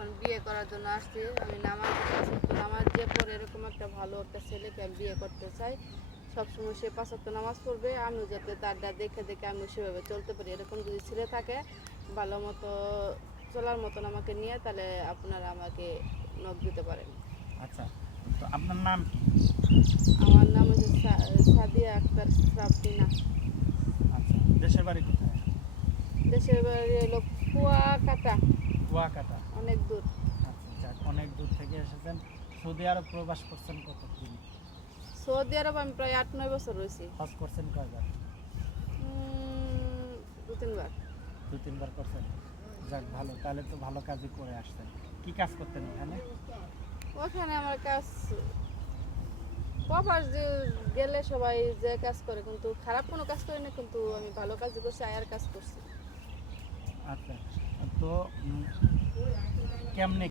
এখন বিয়ে করার জন্য আসছি। আমি নামাজ নামাজ যে পড়ে এরকম একটা ভালো একটা ছেলেকে আমি বিয়ে করতে চাই। সবসময় সে ৫ ওয়াক্ত নামাজ পড়বে, আমিও যাতে তারটা দেখে দেখে আমি সেভাবে চলতে পারি। এরকম যদি ছেলে থাকে ভালো মতো চলার মতন আমাকে নিয়ে, তাহলে আপনারা আমাকে নক দিতে পারেন। আচ্ছা, তো আপনার নাম কি? আমার নাম হচ্ছে সাদিয়া আক্তার সাবরিনা। আচ্ছা, দেশের বাড়ি কোথায়? দেশের বাড়ি হলো কুয়াকাটা, কুয়াকাটা। অনেক দূর। আচ্ছা, যাক, অনেক দূর থেকে এসেছেন। সৌদি আরব প্রবাস করছেন কতদিন? সৌদি আরব আমি প্রায় ৮-৯ বছর রয়েছি। হজ করছেন কয়বার? ২-৩ বার। ২-৩ বার করছেন। যাক, ভালো, তাহলে তো ভালো কাজই করে আসছেন। কি কাজ করতেন এখানে? ওখানে আমার কাজ প্রবাস যে গেলে সবাই যে কাজ করে, কিন্তু খারাপ কোনো কাজ করি না, কিন্তু আমি ভালো কাজই করছি, আয়ার কাজ করছি। আচ্ছা, তো কেমনে